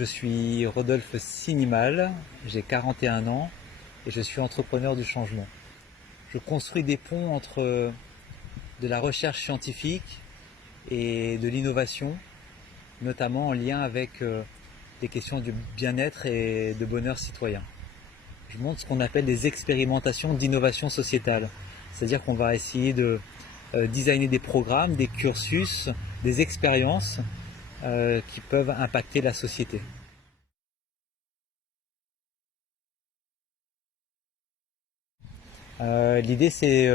Je suis Rodolphe Sinimal, j'ai 41 ans et je suis entrepreneur du changement. Je construis des ponts entre de la recherche scientifique et de l'innovation, notamment en lien avec des questions du bien-être et de bonheur citoyen. Je montre ce qu'on appelle des expérimentations d'innovation sociétale, c'est-à-dire qu'on va essayer de designer des programmes, des cursus, des expériences qui peuvent impacter la société. L'idée c'est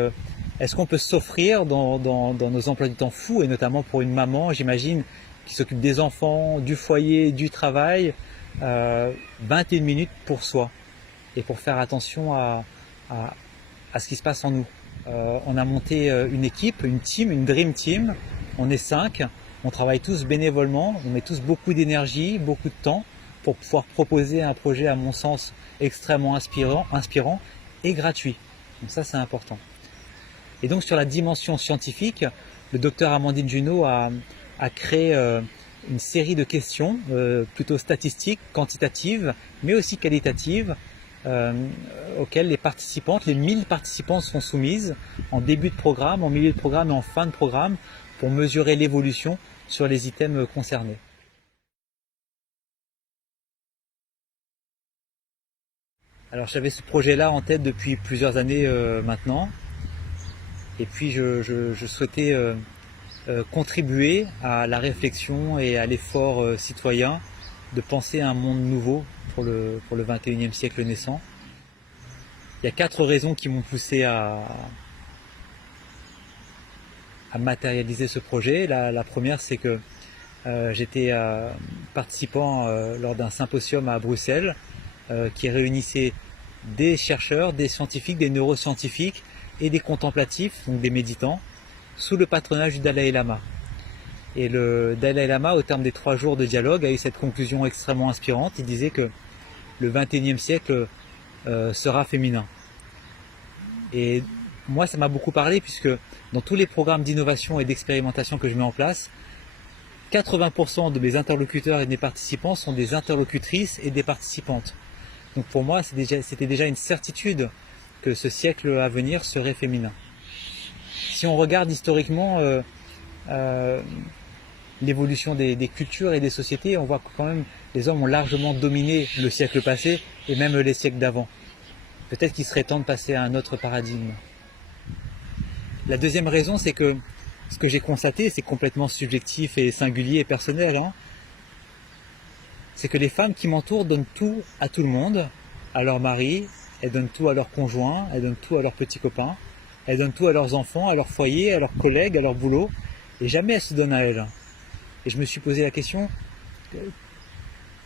est-ce qu'on peut s'offrir dans nos emplois du temps fous, et notamment pour une maman, j'imagine, qui s'occupe des enfants, du foyer, du travail, 21 minutes pour soi et pour faire attention à, à ce qui se passe en nous. On a monté une équipe, une team, une dream team, on est 5, on travaille tous bénévolement, on met tous beaucoup d'énergie, beaucoup de temps pour pouvoir proposer un projet à mon sens extrêmement inspirant et gratuit. Donc ça c'est important. Et donc sur la dimension scientifique, le docteur Amandine Junot a créé une série de questions plutôt statistiques, quantitatives, mais aussi qualitatives, auxquelles les participantes, les 1000 participantes sont soumises en début de programme, en milieu de programme et en fin de programme pour mesurer l'évolution sur les items concernés. Alors j'avais ce projet-là en tête depuis plusieurs années maintenant, et puis je souhaitais contribuer à la réflexion et à l'effort citoyen de penser à un monde nouveau pour le 21e siècle naissant. Il y a 4 raisons qui m'ont poussé à matérialiser ce projet. La première, c'est que j'étais participant lors d'un symposium à Bruxelles qui réunissait des chercheurs, des scientifiques, des neuroscientifiques et des contemplatifs, donc des méditants, sous le patronage du Dalai Lama. Et le Dalai Lama, au terme des 3 jours de dialogue, a eu cette conclusion extrêmement inspirante. Il disait que le 21e siècle sera féminin. Et moi, ça m'a beaucoup parlé, puisque dans tous les programmes d'innovation et d'expérimentation que je mets en place, 80% de mes interlocuteurs et de mes participants sont des interlocutrices et des participantes. Donc pour moi, c'était déjà une certitude que ce siècle à venir serait féminin. Si on regarde historiquement l'évolution des cultures et des sociétés, on voit que quand même les hommes ont largement dominé le siècle passé et même les siècles d'avant. Peut-être qu'il serait temps de passer à un autre paradigme. La deuxième raison, c'est que ce que j'ai constaté, c'est complètement subjectif et singulier et personnel, hein, c'est que les femmes qui m'entourent donnent tout à tout le monde, à leur mari, elles donnent tout à leurs conjoints, elles donnent tout à leurs petits copains, elles donnent tout à leurs enfants, à leur foyer, à leurs collègues, à leur boulot, et jamais elles se donnent à elles. Et je me suis posé la question,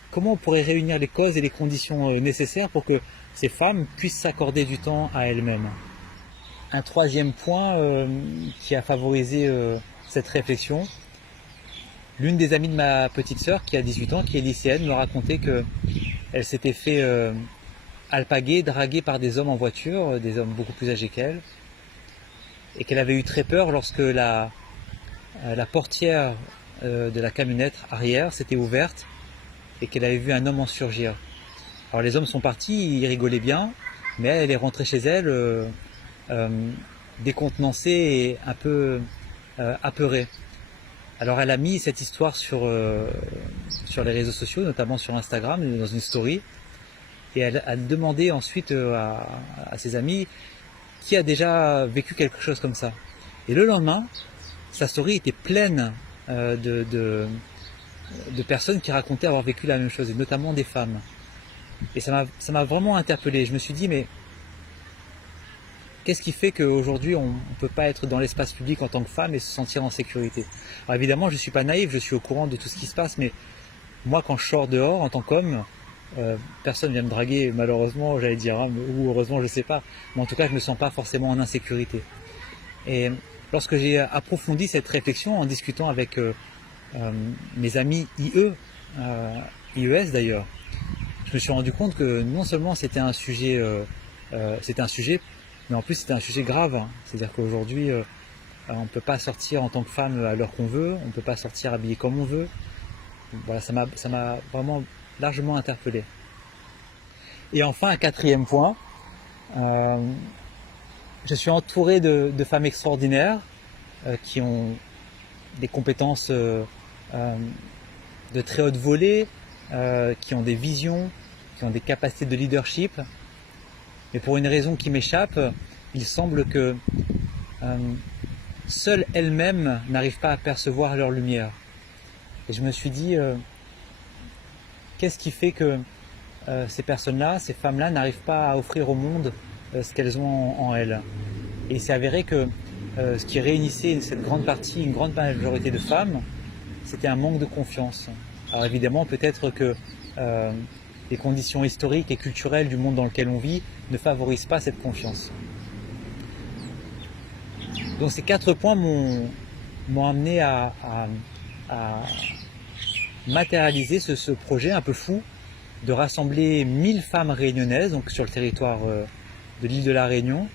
comment on pourrait réunir les causes et les conditions nécessaires pour que ces femmes puissent s'accorder du temps à elles-mêmes. Un troisième point qui a favorisé cette réflexion, l'une des amies de ma petite sœur qui a 18 ans, qui est lycéenne, me racontait qu'elle s'était fait alpaguer, draguer par des hommes en voiture, des hommes beaucoup plus âgés qu'elle, et qu'elle avait eu très peur lorsque la portière de la camionnette arrière s'était ouverte et qu'elle avait vu un homme en surgir. Alors les hommes sont partis, ils rigolaient bien, mais elle est rentrée chez elle décontenancée et un peu apeurée. Alors elle a mis cette histoire sur les réseaux sociaux, notamment sur Instagram, dans une story, et elle a demandé ensuite à ses amis qui a déjà vécu quelque chose comme ça. Et le lendemain, sa story était pleine de personnes qui racontaient avoir vécu la même chose, et notamment des femmes. Et ça m'a vraiment interpellé. Je me suis dit, mais qu'est-ce qui fait qu'aujourd'hui on ne peut pas être dans l'espace public en tant que femme et se sentir en sécurité? Alors évidemment, je ne suis pas naïf, je suis au courant de tout ce qui se passe, mais moi quand je sors dehors en tant qu'homme, personne ne vient me draguer, malheureusement, j'allais dire, hein, ou heureusement, je ne sais pas. Mais en tout cas, je ne me sens pas forcément en insécurité. Et lorsque j'ai approfondi cette réflexion en discutant avec mes amis IES d'ailleurs, je me suis rendu compte que non seulement c'était un sujet, mais en plus c'était un sujet grave. Hein. C'est-à-dire qu'aujourd'hui, on ne peut pas sortir en tant que femme à l'heure qu'on veut, on ne peut pas sortir habillé comme on veut. Voilà, ça m'a vraiment largement interpellé. Et enfin, un quatrième point, je suis entouré de femmes extraordinaires qui ont des compétences de très haute volée, qui ont des visions, qui ont des capacités de leadership. Mais pour une raison qui m'échappe, il semble que seules elles-mêmes n'arrivent pas à percevoir leur lumière. Et je me suis dit, qu'est-ce qui fait que ces personnes-là, ces femmes-là, n'arrivent pas à offrir au monde ce qu'elles ont en elles. Et il s'est avéré que ce qui réunissait cette grande partie, une grande majorité de femmes, c'était un manque de confiance. Alors évidemment, peut-être que les conditions historiques et culturelles du monde dans lequel on vit ne favorisent pas cette confiance. Donc ces 4 points m'ont amené à matérialiser ce projet un peu fou de rassembler 1000 femmes réunionnaises, donc sur le territoire de l'île de la Réunion,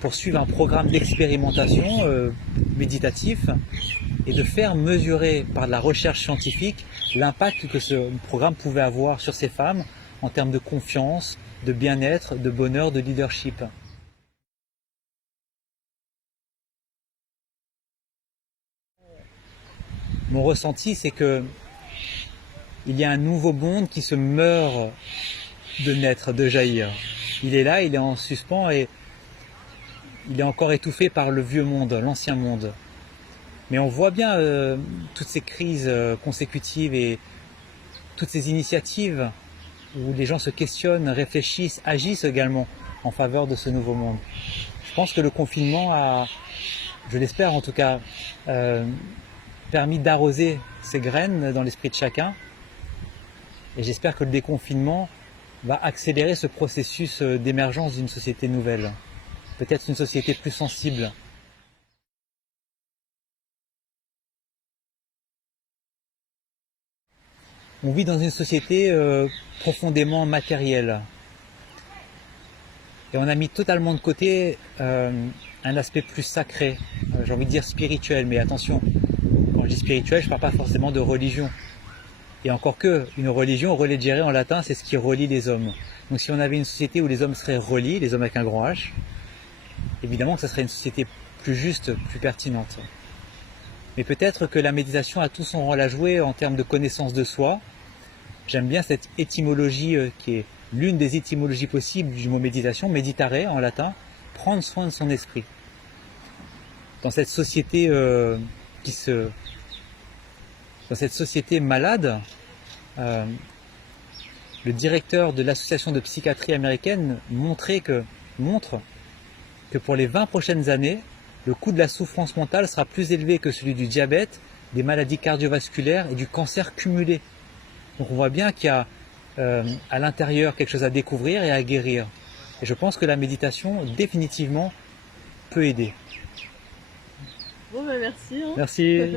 pour suivre un programme d'expérimentation méditatif et de faire mesurer par de la recherche scientifique l'impact que ce programme pouvait avoir sur ces femmes en termes de confiance, de bien-être, de bonheur, de leadership. Mon ressenti, c'est que il y a un nouveau monde qui se meurt de naître, de jaillir. Il est là, il est en suspens et il est encore étouffé par le vieux monde, l'ancien monde. Mais on voit bien toutes ces crises consécutives et toutes ces initiatives où les gens se questionnent, réfléchissent, agissent également en faveur de ce nouveau monde. Je pense que le confinement a, je l'espère en tout cas, permis d'arroser ces graines dans l'esprit de chacun. Et j'espère que le déconfinement va accélérer ce processus d'émergence d'une société nouvelle. Peut-être une société plus sensible. On vit dans une société profondément matérielle. Et on a mis totalement de côté un aspect plus sacré, j'ai envie de dire spirituel, mais attention, quand je dis spirituel, je ne parle pas forcément de religion. Et encore que, une religion, religere en latin, c'est ce qui relie les hommes. Donc si on avait une société où les hommes seraient reliés, les hommes avec un grand H, évidemment que ça serait une société plus juste, plus pertinente. Mais peut-être que la méditation a tout son rôle à jouer en termes de connaissance de soi. J'aime bien cette étymologie qui est l'une des étymologies possibles du mot méditation, meditare en latin, prendre soin de son esprit. Dans cette société dans cette société malade, le directeur de l'association de psychiatrie américaine montre que pour les 20 prochaines années, le coût de la souffrance mentale sera plus élevé que celui du diabète, des maladies cardiovasculaires et du cancer cumulé. Donc on voit bien qu'il y a à l'intérieur quelque chose à découvrir et à guérir. Et je pense que la méditation, définitivement, peut aider. Bon ben merci. Hein. Merci.